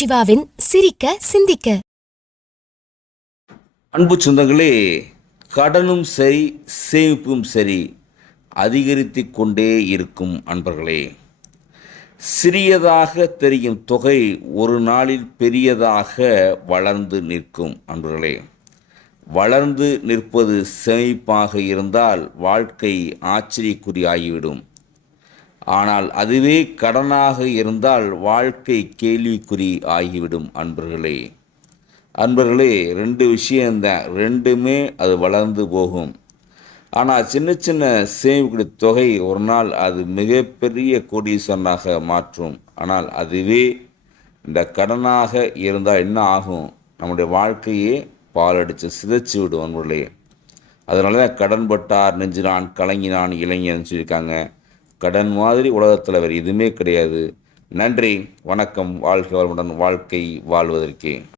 சிவாவின் சிரிக்க சிந்திக்க. அன்பு சொந்தங்களே, கடனும் சரி சேமிப்பும் சரி அதிகரித்து கொண்டே இருக்கும் அன்பர்களே. சிறியதாக தெரியும் தொகை ஒரு நாளில் பெரியதாக வளர்ந்து நிற்கும் அன்பர்களே. வளர்ந்து நிற்பது சேமிப்பாக இருந்தால் வாழ்க்கை ஆச்சரியக்குறியாகிவிடும். ஆனால் அதுவே கடனாக இருந்தால் வாழ்க்கை கேள்விக்குறி ஆகிவிடும் அன்பர்களே. அன்பர்களே, ரெண்டு விஷயம்தான், ரெண்டுமே அது வளர்ந்து போகும். ஆனால் சின்ன சின்ன சேமிப்பு தொகை ஒரு நாள் அது மிகப்பெரிய கோடீஸ்வரனாக மாற்றும். ஆனால் அதுவே இந்த கடனாக இருந்தால் என்ன ஆகும்? நம்முடைய வாழ்க்கையே பாலடித்து சிதைச்சி விடும் அன்பர்களே. அதனால தான் கடன் பட்டார் நெஞ்சினான் கலங்கினான் இளைஞன் சொல்லியிருக்காங்க. கடன் மாதிரி உலகத்தில் வேறு எதுவுமே கிடையாது. நன்றி, வணக்கம், வாழ்க்கை வளமுடன், வாழ்க்கை வாழ்வதற்கே.